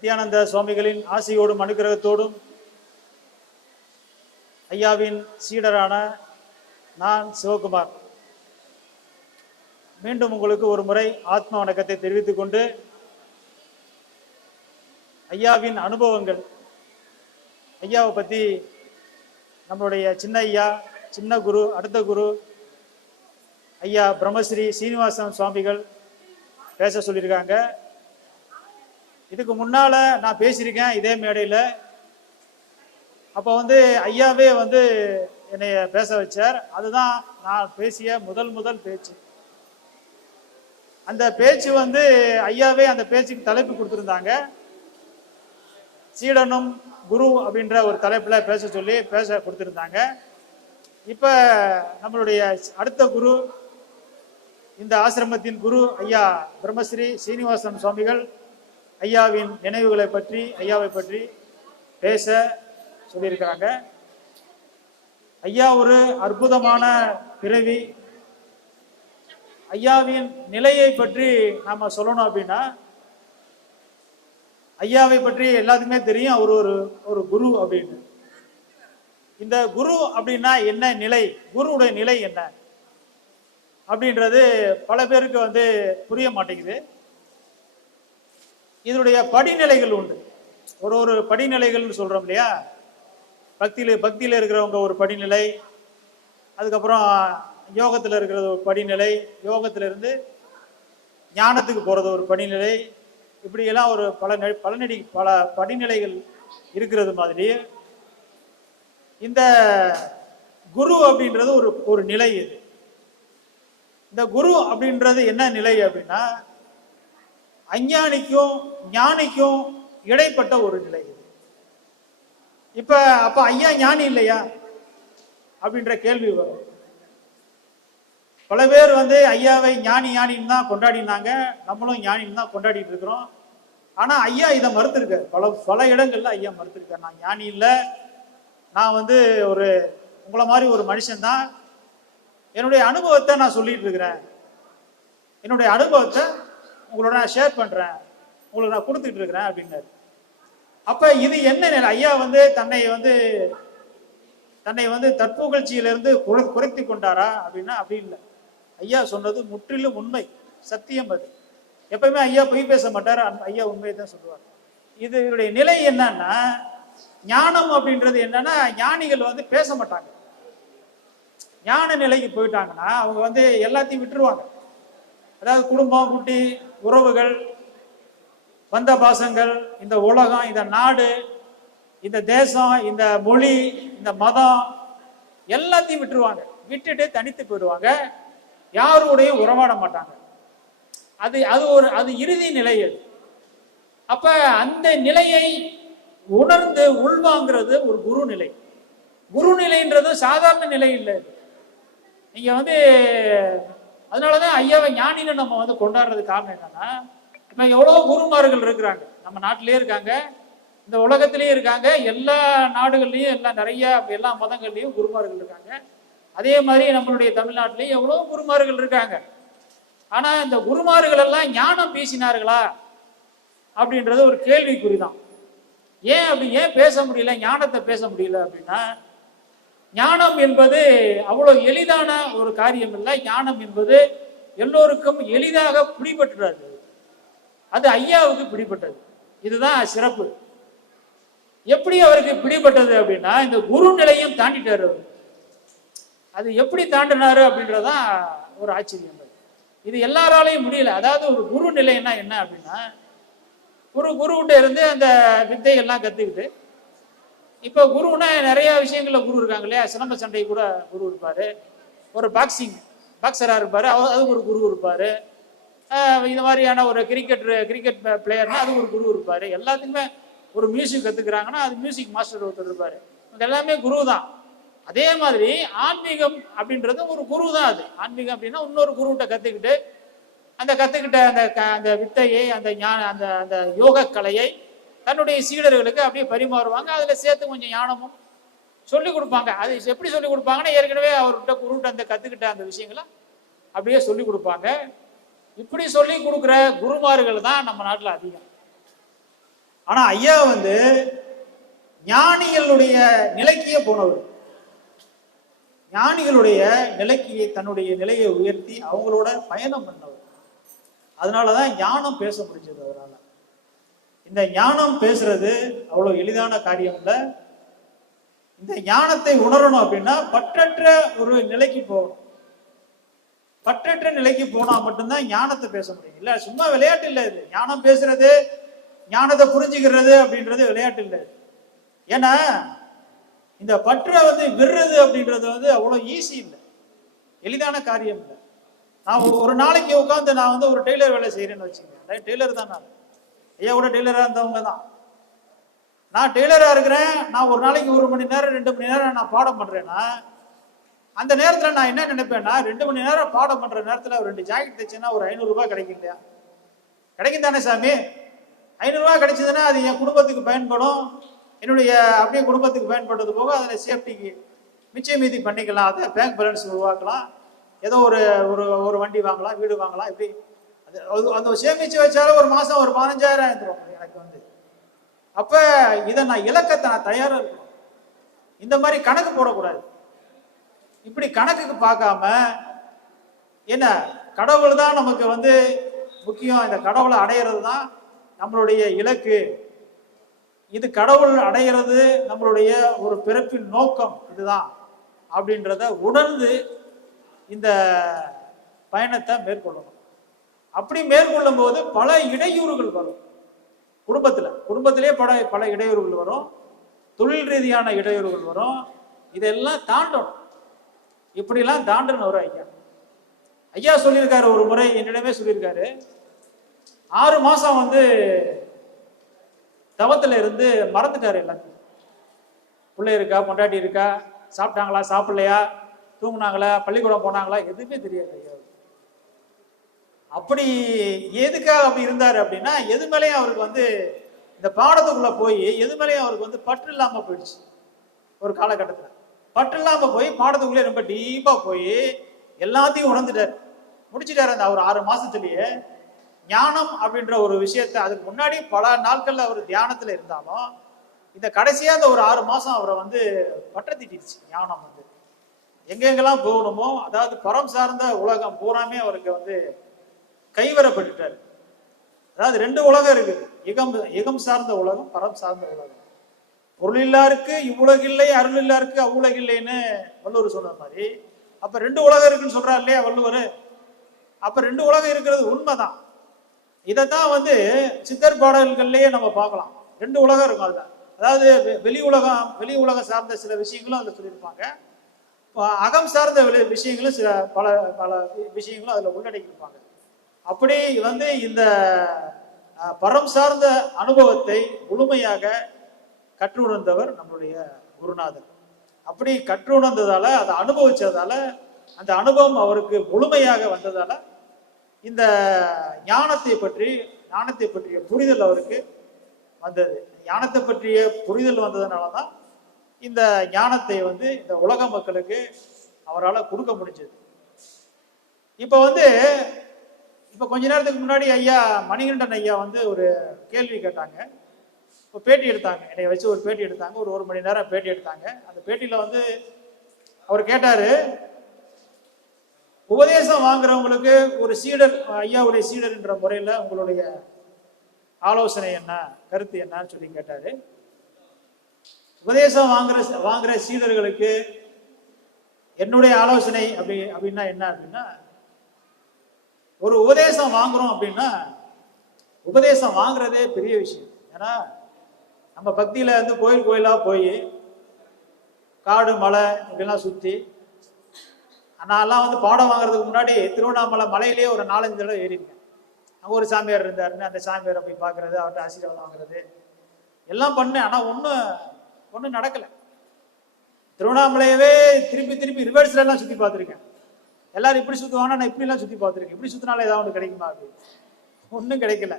நித்யானந்த சுவாமிகளின் ஆசையோடும் அனுகிரகத்தோடும் ஐயாவின் சீடரான நான் சிவகுமார். மீண்டும் உங்களுக்கு ஒரு முறை ஆத்ம வணக்கத்தை தெரிவித்துக் கொண்டு ஐயாவின் அனுபவங்கள். ஐயாவை பற்றி நம்மளுடைய சின்ன ஐயா சின்ன குரு அடுத்த குரு ஐயா பிரம்மஸ்ரீ சீனிவாசன் சுவாமிகள் பேச சொல்லியிருக்காங்க. இதுக்கு முன்னால நான் பேசியிருக்கேன் இதே மேடையில். அப்போ வந்து ஐயாவே வந்து என்னைய பேச வச்சார். அதுதான் நான் பேசிய முதல் முதல் பேச்சு. அந்த பேச்சு வந்து ஐயாவே அந்த பேச்சுக்கு தலைப்பு கொடுத்துருந்தாங்க. சீடனும் குரு அப்படின்ற ஒரு தலைப்பில் பேச சொல்லி பேச கொடுத்துருந்தாங்க. இப்போ நம்மளுடைய அடுத்த குரு இந்த ஆசிரமத்தின் குரு ஐயா பிரம்மஸ்ரீ சீனிவாசன் சுவாமிகள் ஐயாவின் நினைவுகளை பற்றி ஐயாவை பற்றி பேச சொல்லியிருக்கிறாங்க. ஐயா ஒரு அற்புதமான பிறவி. ஐயாவின் நிலையை பற்றி நாம சொல்லணும் அப்படின்னா ஐயாவை பற்றி எல்லாத்துக்குமே தெரியும் அவர் ஒரு ஒரு குரு அப்படின்னு. இந்த குரு அப்படின்னா என்ன நிலை? குருவுடைய நிலை என்ன? அப்படின்றது பல பேருக்கு வந்து புரிய மாட்டேங்குது. இதனுடைய படிநிலைகள் உண்டு. ஒரு ஒரு படிநிலைகள்னு சொல்றோம் இல்லையா? பக்தியில் பக்தியில் இருக்கிறவங்க ஒரு படிநிலை அதுக்கப்புறம் யோகத்தில் இருக்கிறது ஒரு படிநிலை யோகத்திலிருந்து ஞானத்துக்கு போகிறது ஒரு படிநிலை இப்படியெல்லாம் ஒரு பல நெ- பல படிநிலைகள் இருக்கிறது மாதிரி. இந்த குரு அப்படின்றது ஒரு ஒரு நிலை இது. இந்த குரு அப்படின்றது என்ன நிலை அப்படின்னா அஞ்ஞானிக்கும் ஞானிக்கும் இடைப்பட்ட ஒரு நிலை இது. இப்ப அப்ப ஐயா ஞானி இல்லையா? அப்படின்ற கேள்வி வரும். பல பேர் வந்து ஐயாவை ஞானி ஞானின்னு தான் கொண்டாடினாங்க. நம்மளும் ஞானின்னு தான் கொண்டாடிட்டு இருக்கிறோம். ஆனா ஐயா இதை மறுத்திருக்காரு. பல பல இடங்கள்ல ஐயா மறுத்திருக்காரு. நான் ஞானி இல்லை. நான் வந்து ஒரு உங்களை மாதிரி ஒரு மனுஷன்தான் என்னுடைய அனுபவத்தை நான் சொல்லிட்டு இருக்கிறேன். என்னுடைய அனுபவத்தை உங்களோட நான் ஷேர் பண்றேன். உங்களுக்கு நான் கொடுத்துட்டு இருக்கிறேன் அப்படின்னாரு. அப்ப இது என்ன நிலை? ஐயா வந்து தன்னை வந்து தன்னை வந்து தற்புகழ்ச்சியிலிருந்து குறை குறைத்து கொண்டாரா அப்படின்னா அப்படி இல்லை. ஐயா சொன்னது முற்றிலும் உண்மை. சத்தியம் அது. எப்பயுமே ஐயா பொய் பேச மாட்டார். ஐயா உண்மையை தான் சொல்லுவார். இது இதனுடைய நிலை என்னன்னா ஞானம் அப்படின்றது என்னன்னா ஞானிகள் வந்து பேச மாட்டாங்க. ஞான நிலைக்கு போயிட்டாங்கன்னா அவங்க வந்து எல்லாத்தையும் விட்டுருவாங்க. அதாவது குடும்பம் குட்டி உறவுகள் வந்த பாசங்கள் இந்த உலகம் இந்த நாடு இந்த தேசம் இந்த மொழி இந்த மதம் எல்லாத்தையும் விட்டுருவாங்க. விட்டுட்டு தனித்து போயிடுவாங்க. யாரோடையும் உறவாட மாட்டாங்க. அது அது ஒரு அது இறுதி நிலை அது. அப்ப அந்த நிலையை உணர்ந்து உள்வாங்கிறது ஒரு குரு நிலை குரு நிலைன்றது சாதாரண நிலை இல்லை. நீங்க வந்து அதனாலதான் ஐயாவை ஞானின்னு நம்ம வந்து கொண்டாடுறது காரணம் என்னன்னா இப்ப எவ்வளவு குருமார்கள் இருக்கிறாங்க. நம்ம நாட்டிலேயே இருக்காங்க இந்த உலகத்திலேயே இருக்காங்க எல்லா நாடுகள்லயும் எல்லாம் நிறைய எல்லா மதங்கள்லயும் குருமார்கள் இருக்காங்க. அதே மாதிரி நம்மளுடைய தமிழ்நாட்டிலையும் எவ்வளவு குருமார்கள் இருக்காங்க. ஆனா இந்த குருமார்கள் எல்லாம் ஞானம் பேசினார்களா? அப்படின்றது ஒரு கேள்விக்குறிதான். ஏன் அப்படி ஏன் பேச முடியல ஞானத்தை பேச முடியல அப்படின்னா ஞானம் என்பது அவ்வளோ எளிதான ஒரு காரியம் இல்லை ஞானம் என்பது எல்லோருக்கும் எளிதாக பிடிபட்டுறாது அது ஐயாவுக்கு பிடிபட்டது. இதுதான் சிறப்பு. எப்படி அவருக்கு பிடிபட்டது அப்படின்னா இந்த குரு நிலையும் தாண்டிட்டாரு அவர். அது எப்படி தாண்டினாரு அப்படின்றதான் ஒரு ஆச்சரியம். இது எல்லாராலையும் முடியல. அதாவது ஒரு குரு நிலைன்னா என்ன அப்படின்னா ஒரு குருகிட்ட இருந்து அந்த வித்தையெல்லாம் கத்துக்கிட்டு இப்போ குருன்னா நிறைய விஷயங்களில் குரு இருக்காங்க இல்லையா? சிலம்ப சண்டை கூட குரு இருப்பார். ஒரு பாக்ஸிங் பாக்ஸராக இருப்பார். அதுக்கு ஒரு குரு இருப்பார். இந்த மாதிரியான ஒரு கிரிக்கெட் கிரிக்கெட் பிளேயர்னா அது ஒரு குரு இருப்பார். எல்லாத்துக்குமே ஒரு மியூசிக் கற்றுக்குறாங்கன்னா அது மியூசிக் மாஸ்டர் ஒருத்தர் இருப்பார். இது எல்லாமே குரு தான் அதே மாதிரி ஆன்மீகம் அப்படின்றது ஒரு குரு தான் அது. ஆன்மீகம் அப்படின்னா இன்னொரு குருகிட்ட கற்றுக்கிட்டு அந்த கற்றுக்கிட்ட அந்த க- அந்த வித்தையை அந்த ஞான அந்த அந்த யோக கலையை தன்னுடைய சீடர்களுக்கு அப்படியே பரிமாறுவாங்க. அதில் சேர்த்து கொஞ்சம் ஞானமும் சொல்லிக் கொடுப்பாங்க. அது எப்படி சொல்லிக் கொடுப்பாங்கன்னா ஏற்கனவே அவர்கிட்ட குருட்ட அந்த கற்றுக்கிட்ட அந்த விஷயங்களை அப்படியே சொல்லி கொடுப்பாங்க. இப்படி சொல்லி கொடுக்குற குருமார்கள் தான் நம்ம நாட்டில் அதிகம். ஆனா ஐயா வந்து ஞானிகளுடைய நிலைக்கே போனவர். ஞானிகளுடைய நிலைக்கு தன்னுடைய நிலையை உயர்த்தி அவங்களோட பயணம் பண்ணவர். அதனாலதான் ஞானம் பேச முடிஞ்சது அவரால். இந்த ஞானம் பேசுறது அவ்வளவு எளிதான காரியம் இல்லை இந்த ஞானத்தை உணரணும் அப்படின்னா பற்றற்ற ஒரு நிலைக்கு போகணும். பற்றற்ற நிலைக்கு போனா மட்டும்தான் ஞானத்தை பேச முடியும். இல்ல சும்மா விளையாட்டு இல்லை இது. ஞானம் பேசுறது ஞானத்தை புரிஞ்சுக்கிறது அப்படின்றது விளையாட்டு இல்லை இது. ஏன்னா இந்த பற்றை வந்து விடுறது அப்படின்றது வந்து அவ்வளவு ஈஸி இல்லை. எளிதான காரியம் இல்லை. நான் ஒரு- நாளைக்கு உட்காந்து நான் வந்து ஒரு டெய்லர் வேலை செய்யறேன்னு வச்சுக்கேன் டெய்லர் தான் நான். ஐயா கூட டெய்லராக இருந்தவங்க தான். நான் டெய்லராக இருக்கிறேன் நான் ஒரு நாளைக்கு ஒரு மணி நேரம் ரெண்டு மணி நேரம் நான் பாடம் பண்ணுறேன்னா அந்த நேரத்தில் நான் என்ன நினைப்பேன்னா ரெண்டு மணி நேரம் பாடம் பண்ணுற நேரத்தில் ஒரு ரெண்டு ஜாக்கெட் தைச்சேன்னா ஒரு ஐநூறுரூபா கிடைக்கும் இல்லையா? கிடைக்கும் தானே சாமி? ஐநூறுரூவா கிடைச்சதுன்னா அது என் குடும்பத்துக்கு பயன்படும். என்னுடைய அப்படியே குடும்பத்துக்கு பயன்படுறது போக அதில் சேஃப்டிக்கு மிச்சம் மீதி பண்ணிக்கலாம். அதை பேங்க் பேலன்ஸ் உருவாக்கலாம். ஏதோ ஒரு ஒரு ஒரு வண்டி வாங்கலாம் வீடு வாங்கலாம் இப்படி அது அது- அந்த சேமிச்சு வச்சாலும் ஒரு மாசம் ஒரு பதினஞ்சாயிரம் இருந்துரும் எனக்கு வந்து. அப்ப இதை நான் இலக்கத்தை நான் தயாரா இருக்கணும். இந்த மாதிரி கணக்கு போடக்கூடாது. இப்படி கணக்குக்கு பார்க்காம என்ன கடவுள் தான் நமக்கு வந்து முக்கியம். இந்த கடவுளை அடையிறது தான் நம்மளுடைய இலக்கு. இது கடவுள் அடையிறது நம்மளுடைய ஒரு பிறப்பின் நோக்கம். இதுதான். அப்படின்றத உணர்ந்து இந்த பயணத்தை மேற்கொள்ளணும். அப்படி மேற்கொள்ளும் போது பல இடையூறுகள் வரும். குடும்பத்தில் குடும்பத்திலே பல பல இடையூறுகள் வரும். தொழில் ரீதியான இடையூறுகள் வரும். இதெல்லாம் தாண்டணும். இப்படிலாம் தாண்டணும் ஒரு ஐயா. ஐயா சொல்லியிருக்காரு ஒரு முறை என்னிடமே சொல்லியிருக்காரு. ஆறு மாதம் வந்து தவத்துல இருந்து மறந்துட்டார் எல்லாத்தையும். பிள்ளை இருக்கா பொண்டாட்டி இருக்கா சாப்பிட்டாங்களா சாப்பிடலையா தூங்குனாங்களா பள்ளிக்கூடம் போனாங்களா எதுவுமே தெரியாது ஐயா அப்படி எதுக்காக அப்படி இருந்தார் அப்படின்னா எது மேலேயும் அவருக்கு வந்து இந்த பாடத்துக்குள்ளே போய் எது மேலேயும் அவருக்கு வந்து பற்று இல்லாம போயிடுச்சு. ஒரு காலகட்டத்தில். பற்று இல்லாம போய் பாடத்துக்குள்ளே ரொம்ப டீப்பா போய் எல்லாத்தையும் உணர்ந்துட்டாரு. முடிச்சிட்டாரு அந்த ஒரு ஆறு மாசத்துலயே. ஞானம் அப்படின்ற ஒரு விஷயத்த அதுக்கு முன்னாடி பல நாட்கள்ல அவர் தியானத்துல இருந்தாலும் இந்த கடைசியா அந்த ஒரு ஆறு மாசம் அவரை வந்து பற்றத்திட்டுச்சு ஞானம் வந்து. எங்கெங்கெல்லாம் போகணுமோ அதாவது பரம் சார்ந்த உலகம் பூராமே அவருக்கு வந்து கைவரப்பட்டுட்டார். அதாவது ரெண்டு உலகம் இருக்கு யுகம் இகம் சார்ந்த உலகம் பரம் சார்ந்த உலகம். பொருள் இல்லாருக்கு இவ்வுலகில்லை அருள் இல்லாருக்கு அவ்வுலகில்லைன்னு வள்ளுவர் சொன்ன மாதிரி அப்ப ரெண்டு உலகம் இருக்குன்னு சொல்றாரு இல்லையா வள்ளுவர்? அப்ப ரெண்டு உலகம் இருக்கிறது உண்மைதான். இதைத்தான் வந்து சித்தர் பாடல்கள்லயே நம்ம பார்க்கலாம். ரெண்டு உலகம் இருக்கும் அதுதான் அதாவது வெ- வெளி உலகம் வெளி உலகம் சார்ந்த சில விஷயங்களும் அதுல சொல்லியிருப்பாங்க. அகம் சார்ந்த விஷயங்களும் சில பல பல விஷயங்களும் அதுல உள்ளடக்கியிருப்பாங்க. அப்படி வந்து இந்த பரம் சார்ந்த அனுபவத்தை முழுமையாக கற்றுணர்ந்தவர் நம்மளுடைய குருநாதர். அப்படி கற்றுணர்ந்ததால அதை அனுபவிச்சதால அந்த அனுபவம் அவருக்கு முழுமையாக வந்ததால இந்த ஞானத்தை பற்றி ஞானத்தை பற்றிய புரிதல் அவருக்கு வந்தது. ஞானத்தை பற்றிய புரிதல் வந்ததுனால தான் இந்த ஞானத்தை வந்து இந்த உலக மக்களுக்கு அவரால் கொடுக்க முடிஞ்சது. இப்போ வந்து இப்போ கொஞ்ச நேரத்துக்கு முன்னாடி ஐயா மணிகண்டன் ஐயா வந்து ஒரு கேள்வி கேட்டாங்க. இப்போ பேட்டி எடுத்தாங்க. என்னை வச்சு ஒரு பேட்டி எடுத்தாங்க. ஒரு ஒரு மணி நேரம் பேட்டி எடுத்தாங்க. அந்த பேட்டியில் வந்து அவர் கேட்டார் உபதேசம் வாங்குறவங்களுக்கு ஒரு சீடர் ஐயாவுடைய சீடர் என்ற முறையில் உங்களுடைய ஆலோசனை என்ன கருத்து என்னன்னு சொல்லி கேட்டார். உபதேசம் வாங்குற வாங்குற சீடர்களுக்கு என்னுடைய ஆலோசனை அப்படி அப்படின்னா என்ன அப்படின்னா ஒரு உபதேசம் வாங்குறோம் அப்படின்னா உபதேசம் வாங்குறதே பெரிய விஷயம். ஏன்னா நம்ம பக்தியில வந்து கோயில் கோயிலா போய் காடு மலை இப்படிலாம் சுத்தி நான்லாம் வந்து பாடம் வாங்குறதுக்கு முன்னாடி திருவண்ணாமலை மலையிலேயே ஒரு நாலஞ்சு தடவை ஏறியிருக்கேன் அங்கே ஒரு சாமியார் இருந்தாருன்னு அந்த சாமியாரை போய் பார்க்கறது அவர்கிட்ட ஆசீர்வாதம் வாங்குறது எல்லாம் பண்ணேன். ஆனால் ஒன்றும் ஒன்றும் நடக்கலை. திருவண்ணாமலையவே திருப்பி திருப்பி ரிவர்ஸ்லாம் சுற்றி பார்த்துருக்கேன். எல்லாரும் இப்படி சுற்றுவாங்கன்னா நான் இப்படிலாம் சுற்றி பார்த்துருக்கேன். இப்படி சுற்றினால ஏதாவது ஒன்று கிடைக்குமா அப்படின்னு ஒன்றும் கிடைக்கல.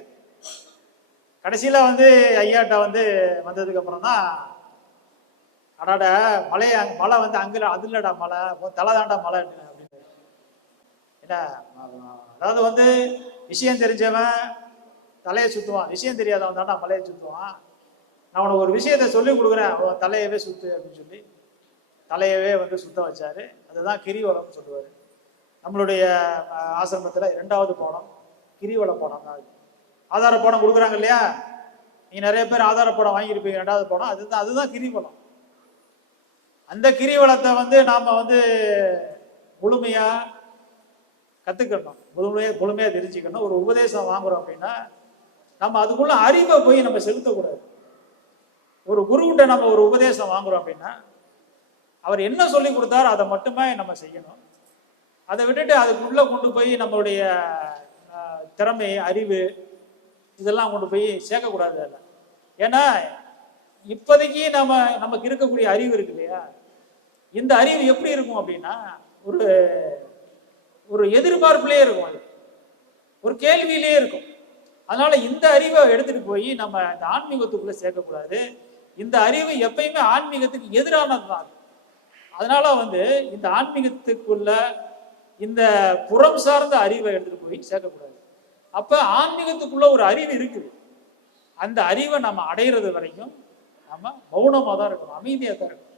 கடைசியில் வந்து ஐயாட்ட வந்து வந்ததுக்கு அப்புறம் தான் அடாட மலைய மலை வந்து அங்கே அதுலடா மலை தலை தாண்டா மலை அப்படின்னு என்ன அதாவது வந்து விஷயம் தெரிஞ்சவன் தலையை சுத்துவான். விஷயம் தெரியாதவன் தாண்டா மலையை சுத்துவான். நான் உனக்கு ஒரு விஷயத்த சொல்லி கொடுக்குறேன். அவன் தலையவே சுத்து அப்படின்னு சொல்லி தலையவே வந்து சுத்த வச்சாரு. அதுதான் கிரி உலகம் சொல்லுவாரு. நம்மளுடைய ஆசிரமத்தில் இரண்டாவது பாடம் கிரிவல பாடம் தான் ஆதார பாடம் கொடுக்குறாங்க இல்லையா? நீங்கள் நிறைய பேர் ஆதார பாடம் வாங்கியிருப்பீங்க ரெண்டாவது பாடம். அதுதான் அதுதான் கிரிவலம். அந்த கிரிவலத்தை வந்து நாம் வந்து முழுமையாக கற்றுக்கணும் முழுமையாக முழுமையாக தெரிஞ்சுக்கணும். ஒரு உபதேசம் வாங்குறோம் அப்படின்னா நம்ம அதுக்குள்ள அறிவை போய் நம்ம செலுத்தக்கூடாது. ஒரு குருகிட்ட நம்ம ஒரு உபதேசம் வாங்குறோம் அப்படின்னா அவர் என்ன சொல்லி கொடுத்தாரோ அதை மட்டுமே நம்ம செய்யணும். அதை விட்டுட்டு அதுக்குள்ள கொண்டு போய் நம்மளுடைய திறமை அறிவு இதெல்லாம் கொண்டு போய் சேர்க்கக்கூடாது அதில் ஏன்னா இப்போதைக்கு நம்ம நமக்கு இருக்கக்கூடிய அறிவு இருக்கு இல்லையா? இந்த அறிவு எப்படி இருக்கும் அப்படின்னா ஒரு ஒரு எதிர்பார்ப்புலேயே இருக்கும் அது. ஒரு கேள்வியிலே இருக்கும். அதனால இந்த அறிவை எடுத்துட்டு போய் நம்ம இந்த ஆன்மீகத்துக்குள்ளே சேர்க்கக்கூடாது. இந்த அறிவு எப்பயுமே ஆன்மீகத்துக்கு எதிரானது தான் அதனால வந்து இந்த ஆன்மீகத்துக்குள்ள இந்த புறம் சார்ந்த அறிவை எடுத்துட்டு போய் சேர்க்கக்கூடாது. அப்போ ஆன்மீகத்துக்குள்ள ஒரு அறிவு இருக்குது. அந்த அறிவை நம்ம அடையிறது வரைக்கும் நம்ம மௌனமாக தான் இருக்கணும் அமைதியாக தான் இருக்கணும்.